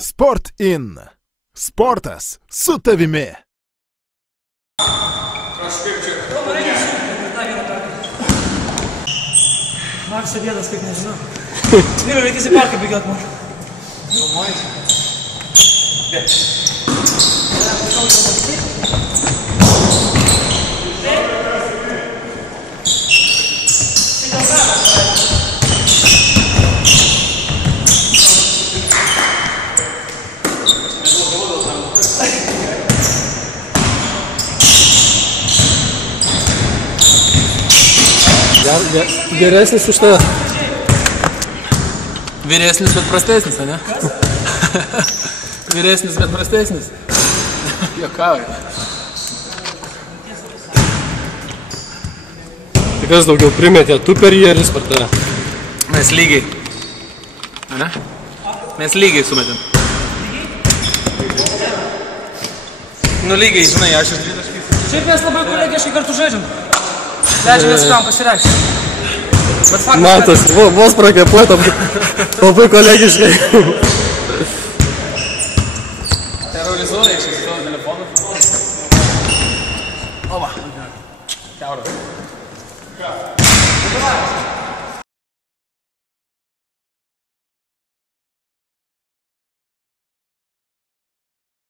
Sport in. Sportas su tavimi. Maksą vietas, kaip nežinau. Vyru, reikės į parką bėgiot man. Geresnis už tave. Vyresnis, bet prastesnis, ne? Vyresnis, bet prastesnis. Jokauja. Tai kas daugiau primetė, tu per jį ar jis per tave? Mes lygiai. Ne? Mes lygiai sumetėm. Nu lygiai, žinai, aš ir 2 taškais. Šiaip mes labai kolegiškai kartu žaidžiam. Leidžiamės kam pasireikšti. Matas, vos prakėpuotam labai kolegiškai. Terrorizuoja iš savo telefoną. Ova. Kiauras.